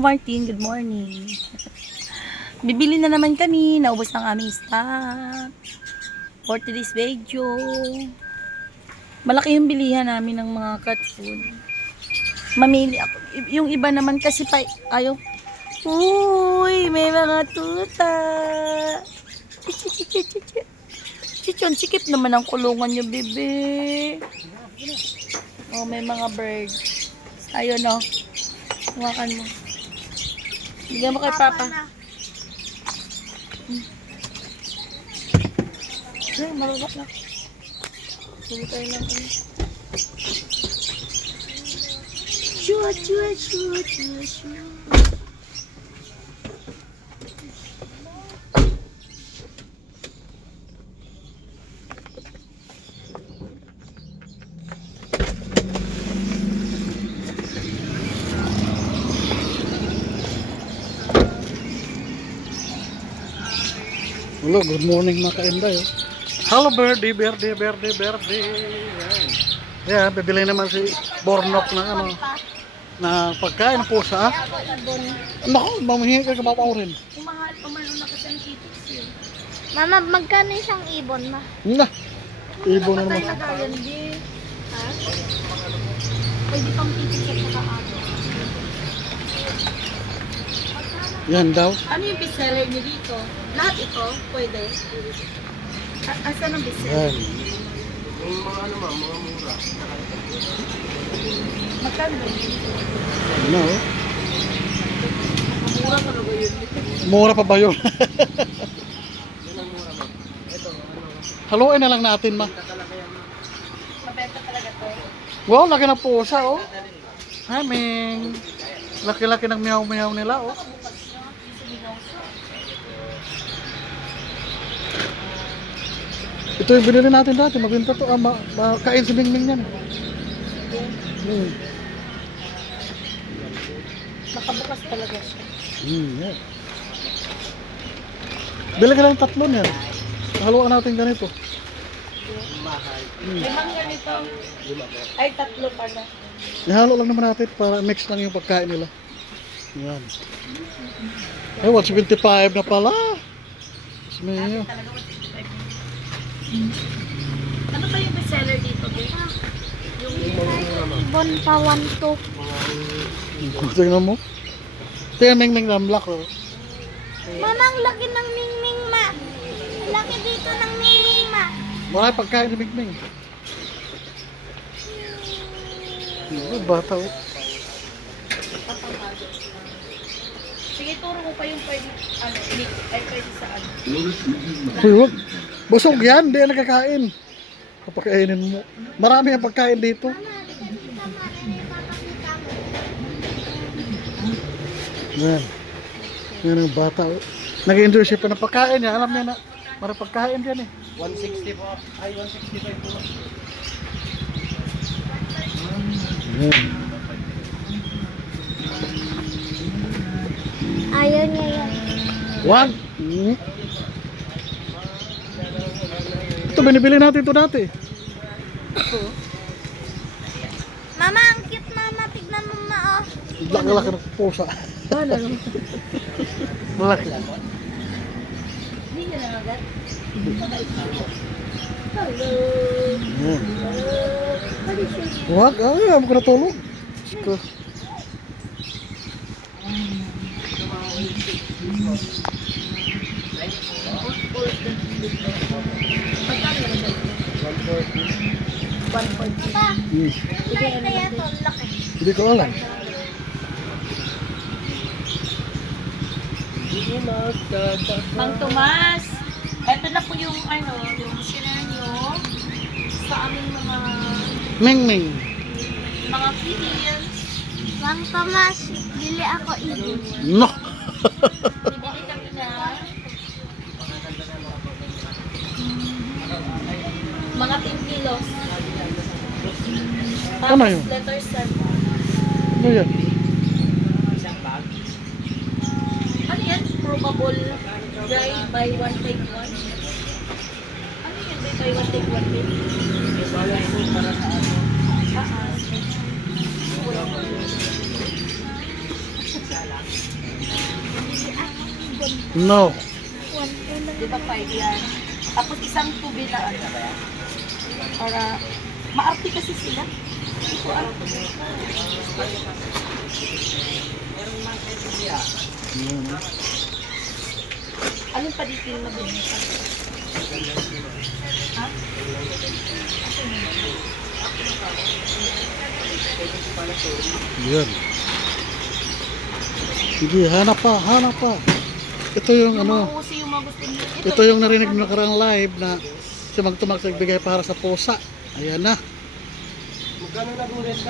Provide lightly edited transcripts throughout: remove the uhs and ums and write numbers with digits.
Martin. Good morning. Bibili na naman kami. Naubos ng aming stock for today's video. Malaki yung bilihan namin ng mga cat food. Mamili ako. Yung iba naman kasi pa ayaw. Uy, may mga tuta. Chichon, sikip naman ang kulungan nyo, bebe. Oh, may mga bird. Ayun, oh. Hawakan mo. Bigyan mo kay Papa. Ay, malulok na. Bili tayo ng ano. Shoot, shoot, shoot, shoot, shoot. Hello, good morning mga kainday. Hello, birdie. Yeah, bibili naman si Bornok ng ano, na pagkain ng pusa. Naku, mamahingi ka kababaw rin. Umahal, pamalo na kasi ng titos yun. Mama, magkano isang ibon, ma? Na, ibon na Patay naman. na gayan, di. Ha? Pwede pang titos at saka ano. Yan daw. Ano yung bestseller niyo dito? Lahat ito? Pwede? Asan ang bestseller? Yan. Magkano? Ano? Mura talaga yun. Mura pa ba yun? Haluin na lang natin, ma. Mabenta talaga to. Wow, laki ng pusa, oh. Haming. Laki-laki ng meow-meow nila, oh. Ito yung binili natin dati, mabenta to. Kain si Mingming yan. Nakabukas talaga siya. Yeah. Bili ka lang tatlo niyan. Haluan natin ganito. Limang ganito. Ay, tatlo pala. Ihalo lang naman natin para mix lang yung pagkain nila. Yan. Ay, 175 na pala. Ismayo. Ano ba yung bestseller dito, babe? Yung Ibon pa 1-2. Tingnan mo. Tingnan Mingming na black, oh. Mama, ang laki ng mingming, ma. Ang laki dito ng mingming, ma. Marami pagkain ni Mingming. Bata, oh. sige, turo mo pa yung pwede, ano, ay pwede sa ano. Uy, wag. Busog yan, di yan nakakain. Kapakainin mo. Marami ang pagkain dito. Yan. Yan ang bata. Oh. Nag-enjoy siya pa ng pagkain niya. Alam niya na, marami pagkain yan eh. 160 po. Ay, 165 po. Yan. Ayaw niya yan. Wag. Ito, binibili natin ito dati. Mama, ang cute, mama. Tignan mo, ma, oh. Laki-laki ng pusa. Wala lang. Malaki. Hindi niya na agad. Hello. Yan. Hello. Wag, ayaw ko natulog. Ito. Papa, kahit kaya to, ang laki. Hindi ko alam. Mang Tomas, eto na po yung ano, yung scenario sa aming Mingming. mga feels. Mang Tomas, bili ako ibon. No. Bibili kami na mga 10 kilos. Tapos Ano yun? letter set. Ano yan? Ano yan? Probable dry by one take one. Ano yan? By one take one din? Para sa ano? No. Di ba 5 yan? Tapos isang tubi na ano. Para maarte kasi sila. Ito ano. Anong padikin na binita? Ha? Yan. Sige, hanap pa, hanap pa. Ito yung Yung ano, mga usi yung mga gusto nyo. ito yung narinig mo nakarang live na si Magtumak nagbigay para sa pusa. Ayan na.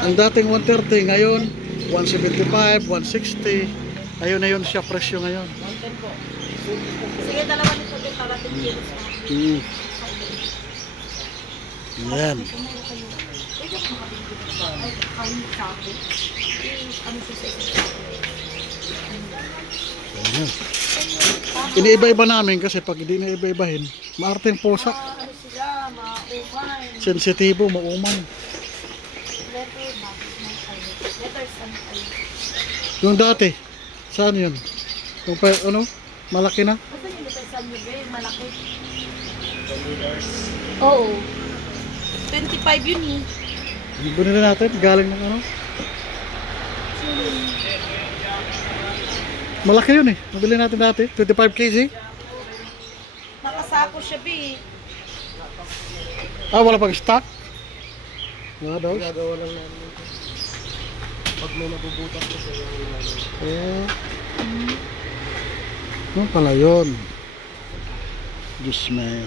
Ang dating 130, ngayon 175, 160. Ayun na yun siya presyo ngayon. Sige, dalawa nito din para 10 kilos. Mm. Yan. Ay, kain sa akin. Ano siya sa isa? Ayan. Iniiba-iba namin kasi pag hindi iniiba-ibahin, maarte yung pusa. Ano sila, maumay. Sensitibo, mauman. Letters and Yung dati, saan yun? Yung pa, ano, malaki na? basta yung letters and nyo, babe, malaki. Oo. 25 yun eh. Binili natin, galing ng ano? Malaki yun eh. Nabili natin dati, 25 kg. Nakasako siya, babe. Ah, wala pang stock? Wala daw. Gagawa lang namin ito. Pag may nabubutas ko sa yung Eh. Ano pala yun? Diyos may.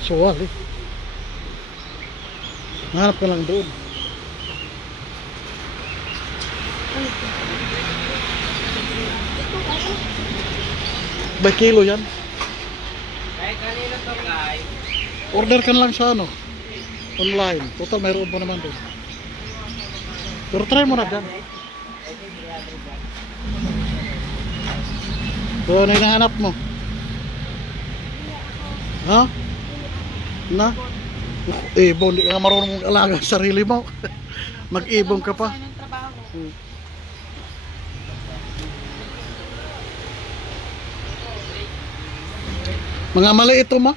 Suwal eh. Hanap ka lang doon. By kilo yan. Kahit kanino to kay, Order ka na lang sa ano? Online. Total mayroon pa naman doon. Pero try mo na dyan. So, ano yung hinahanap mo? Ha? Na? Ibon, di ka nga marunong alaga sa sarili mo. Mag-ibon ka pa. Ng trabaho. Mga maliit ito ma.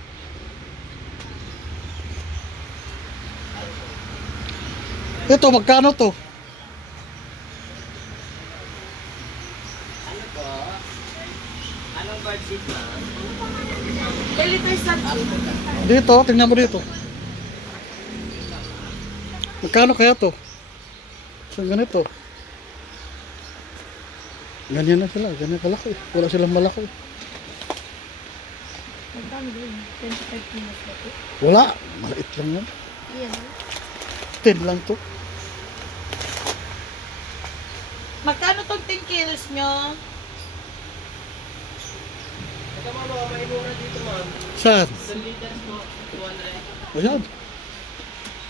Ito, magkano to? ano po? Anong bird seed na? Letters and Dito, tingnan mo dito. Magkano kaya to? So, ganito. Ganyan na sila, ganyan kalaki. Wala silang malaki. magkano din? 25 kilos na ito. Wala, maliit lang yan. Iyan. 10 lang to. Magkano tong 10 kilos nyo? Ito mama, may mura dito ma'am. Saan? 2 liters po, 200. Ayan.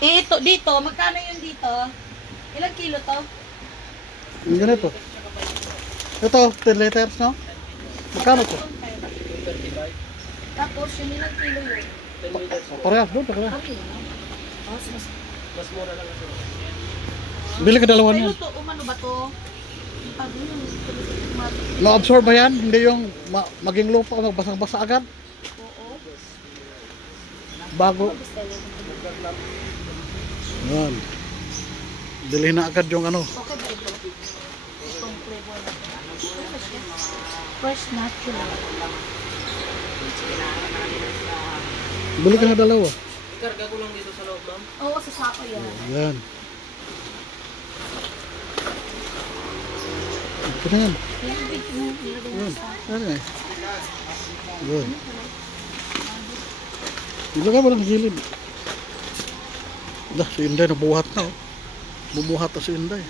Eh, ito, dito. Magkano yun dito? Ilang kilo to? Yung ganito. Ito, 10 liters, no? Magkano to? 235. Tapos, yung ilang kilo yun? 10 liters po. Parehas doon, parehas. Ano yun? Oh, mas Mas mura lang ito. Bili ka dalawa Pero niyan. to, umano ba to? Pag yun, Ma-absorb ba yan? Hindi yung maging lupa o magbasang-basa agad? oo. Bago. Yan. Bilhin na agad yung ano. Okay ba ito? Itong flavor na ito. Ano siya? Fresh natural. Bili ka na dalawa. Ikarga ko lang dito sa loob ma'am. Oo, sa sako yan. Yan. Ito na yan. Yung big na nilagay mo sa Ano eh. Yan. Ilagay mo ng gilid. Dah, si Inday nabuhat na oh. Bumuhat na si Inday.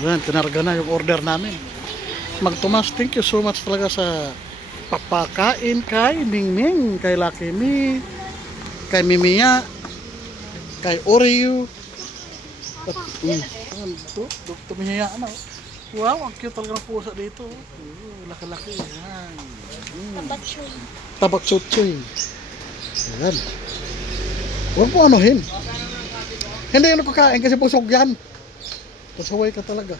Yan, tinarga na yung order namin. Magtumas, thank you so much talaga sa papakain kay Mingming, kay Lucky Me, kay Mimiya, kay Oreo. At, tumihiya na. Wow, ang cute talaga ng pusa dito. Laki-laki. Yan. tabacho. Tabak sutsoy. Yan. Huwag mo anuhin. Hindi yun kakain kasi busog yan. Pasaway ka talaga.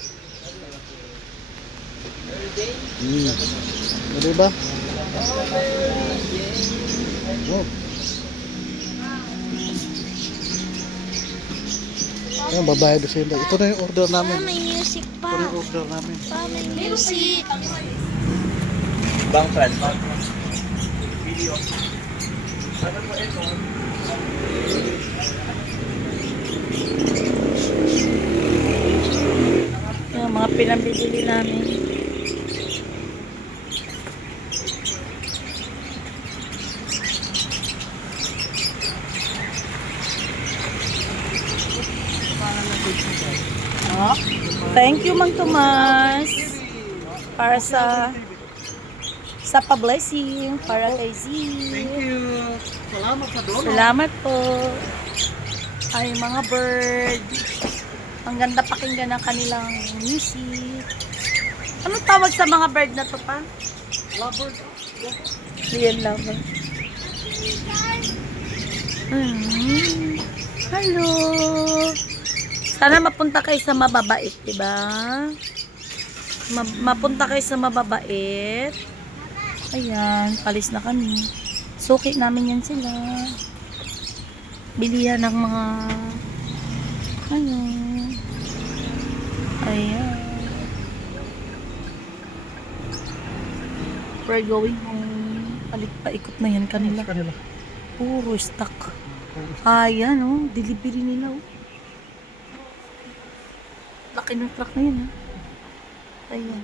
O, diba? Wow. Ayan, babayad na sila. Ito na yung order namin. May music Ito pa. na yung order namin. May music. Bang friend. Yung mga pinambili namin. Oh, thank you, Mang Tomas. Para sa pa-blessing para kay Z. Thank you. Salamat sa dono. Salamat po. Ay, mga bird. Ang ganda pakinggan ng kanilang music. Ano tawag sa mga bird na to pa? Lovebird. Real lover. Hello. Sana mapunta kayo sa mababait, diba? Mapunta kayo sa mababait. Ayan, palis na kami. Suki namin yan sila. Bilihan ng mga ano. Ayan. We're going home. Paikot na yan kanila. Kanila. Puro stock. Ayan, oh. Delivery nila, oh. Laki ng truck na yun, ha. Ayan.